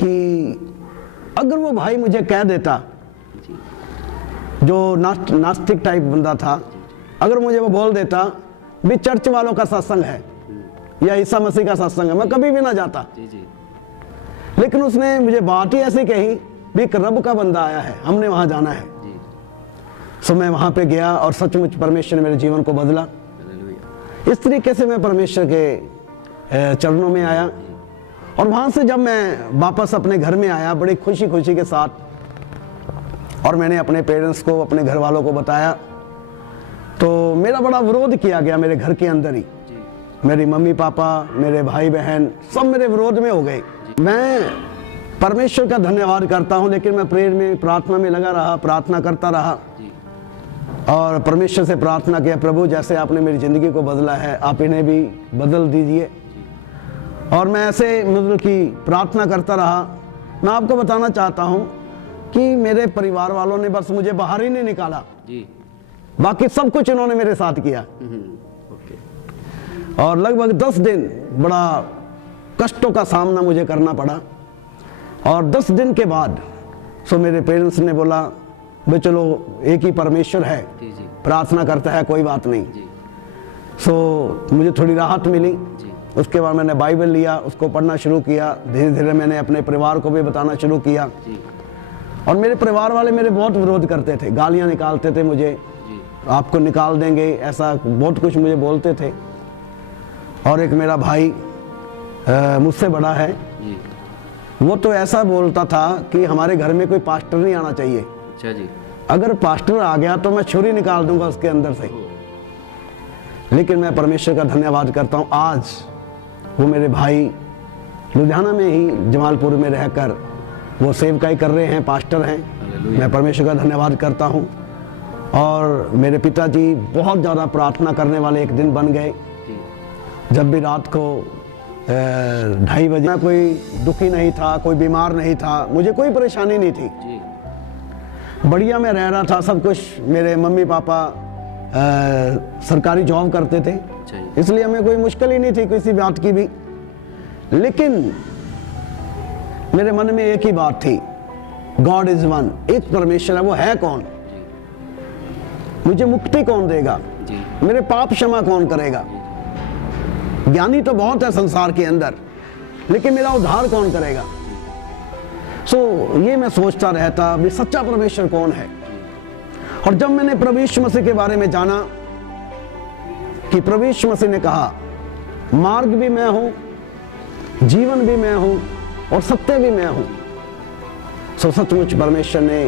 कि अगर वो भाई मुझे कह देता, जो नास्तिक टाइप बंदा था, अगर मुझे वो बोल देता भी चर्च वालों का सत्संग है या ईसा मसीह का सत्संग है, मैं कभी भी ना जाता। लेकिन उसने मुझे बात ही ऐसी कही भी एक रब का बंदा आया है, हमने वहां जाना है। सो मैं वहां पे गया और सचमुच परमेश्वर ने मेरे जीवन को बदला। इस तरीके से मैं परमेश्वर के चरणों में आया और वहां से जब मैं वापस अपने घर में आया बड़ी खुशी खुशी के साथ, और मैंने अपने पेरेंट्स को, अपने घर वालों को बताया, तो मेरा बड़ा विरोध किया गया मेरे घर के अंदर ही। मेरी मम्मी पापा, मेरे भाई बहन सब मेरे विरोध में हो गए। मैं परमेश्वर का धन्यवाद करता हूं, लेकिन मैं प्रेयर में, प्रार्थना में लगा रहा, प्रार्थना करता रहा और परमेश्वर से प्रार्थना किया, प्रभु जैसे आपने मेरी ज़िंदगी को बदला है आप इन्हें भी बदल दीजिए। और मैं ऐसे मतलब कि प्रार्थना करता रहा। मैं आपको बताना चाहता हूं कि मेरे परिवार वालों ने बस मुझे बाहर ही नहीं निकाला, बाकी सब कुछ इन्होंने मेरे साथ किया। और लगभग 10 दिन बड़ा कष्टों का सामना मुझे करना पड़ा। और 10 दिन के बाद सो मेरे पेरेंट्स ने बोला भाई चलो एक ही परमेश्वर है, प्रार्थना करता है, कोई बात नहीं। सो मुझे थोड़ी राहत मिली। उसके बाद मैंने बाइबल लिया, उसको पढ़ना शुरू किया। धीरे धीरे मैंने अपने परिवार को भी बताना शुरू किया। और मेरे परिवार वाले मेरे बहुत विरोध करते थे, गालियां निकालते थे मुझे, आपको निकाल देंगे, ऐसा बहुत कुछ मुझे बोलते थे। और एक मेरा भाई मुझसे बड़ा है, वो तो ऐसा बोलता था कि हमारे घर में कोई पास्टर नहीं आना चाहिए। अच्छा जी। अगर पास्टर आ गया तो मैं छुरी निकाल दूंगा उसके अंदर से। लेकिन मैं परमेश्वर का धन्यवाद करता हूं, आज वो मेरे भाई लुधियाना में ही जमालपुर में रहकर वो सेवकाई कर रहे हैं, पास्टर हैं। मैं परमेश्वर का धन्यवाद करता हूं। और मेरे पिताजी बहुत ज़्यादा प्रार्थना करने वाले एक दिन बन गए। जब भी रात को 2:30 बजे, मैं कोई दुखी नहीं था, कोई बीमार नहीं था, मुझे कोई परेशानी नहीं थी, बढ़िया मैं रह रहा था। सब कुछ, मेरे मम्मी पापा सरकारी जॉब करते थे, इसलिए हमें कोई मुश्किल ही नहीं थी किसी बात की भी। लेकिन मेरे मन में एक ही बात थी, गॉड इज वन, एक परमेश्वर है, वो है कौन? मुझे मुक्ति कौन देगा? मेरे पाप क्षमा कौन करेगा? ज्ञानी तो बहुत है संसार के अंदर, लेकिन मेरा उद्धार कौन करेगा? ये मैं सोचता रहता भी सच्चा परमेश्वर कौन है। और जब मैंने प्रभु यीशु मसीह के बारे में जाना कि प्रभु यीशु मसीह ने कहा मार्ग भी मैं हूं, जीवन भी मैं हूं और सत्य भी मैं हूं, सचमुच परमेश्वर ने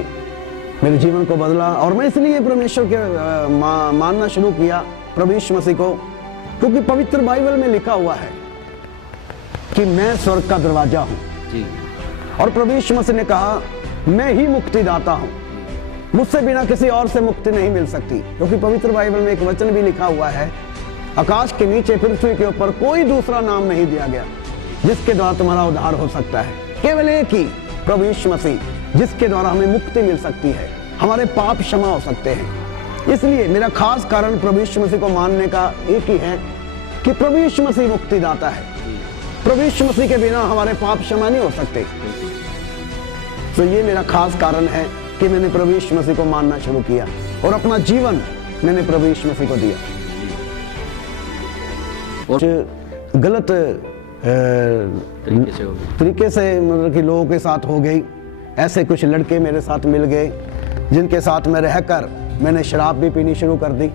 मेरे जीवन को बदला। और मैं इसलिए परमेश्वर के मानना शुरू किया प्रभु यीशु मसीह को, क्योंकि पवित्र बाइबल में लिखा हुआ है कि मैं स्वर्ग का दरवाजा हूं जी। और प्रभु यीशु मसीह ने कहा मैं ही मुक्तिदाता हूं, मुझसे बिना किसी और से मुक्ति नहीं मिल सकती। क्योंकि पवित्र बाइबल में एक वचन भी लिखा हुआ है, आकाश के नीचे पृथ्वी के ऊपर कोई दूसरा नाम नहीं दिया गया जिसके द्वारा तुम्हारा उद्धार हो सकता है। केवल एक ही प्रभु यीशु मसीह, जिसके द्वारा हमें मुक्ति मिल सकती है, हमारे पाप क्षमा हो सकते हैं। इसलिए मेरा खास कारण प्रभु यीशु मसीह को मानने का एक ही है कि प्रभु यीशु मसीह मुक्तिदाता है। प्रभु यीशु मसीह के बिना हमारे पाप क्षमा नहीं हो सकते। तो ये मेरा खास कारण है कि मैंने प्रभु यीशु मसीह को मानना शुरू किया और अपना जीवन मैंने प्रभु यीशु मसीह को दिया। और गलत तरीके से मतलब कि लोगों के साथ हो गई। ऐसे कुछ लड़के मेरे साथ मिल गए जिनके साथ मैं रहकर मैंने शराब भी पीनी शुरू कर दी,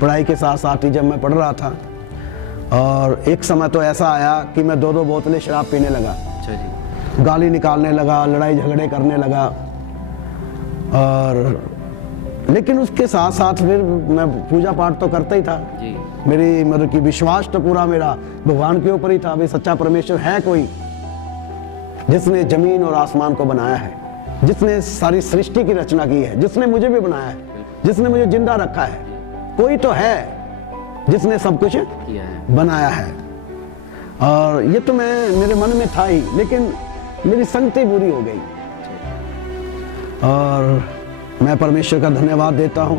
पढ़ाई के साथ साथ ही जब मैं पढ़ रहा था। और एक समय तो ऐसा आया कि मैं 2-2 बोतलें शराब पीने लगा। अच्छा जी। गाली निकालने लगा, लड़ाई झगड़े करने लगा। और लेकिन उसके साथ साथ फिर मैं पूजा पाठ तो करता ही था जी। मेरी मतलब कि विश्वास तो पूरा मेरा भगवान के ऊपर ही था। भाई सच्चा परमेश्वर है कोई, जिसने जमीन और आसमान को बनाया है, जिसने सारी सृष्टि की रचना की है, जिसने मुझे भी बनाया है, जिसने मुझे जिंदा रखा है। कोई तो है जिसने सब कुछ बनाया है। और ये तो मेरे मन में था ही, लेकिन मेरी संगति बुरी हो गई। और मैं परमेश्वर का धन्यवाद देता हूं।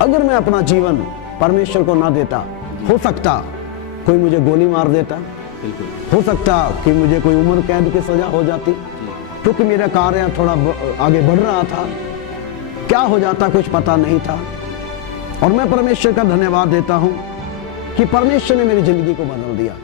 अगर मैं अपना जीवन परमेश्वर को ना देता, हो सकता कोई मुझे गोली मार देता, हो सकता कि मुझे कोई उम्र कैद की सजा हो जाती, क्योंकि मेरा कार्य थोड़ा आगे बढ़ रहा था। क्या हो जाता कुछ पता नहीं था। और मैं परमेश्वर का धन्यवाद देता हूं कि परमेश्वर ने मेरी जिंदगी को बदल दिया।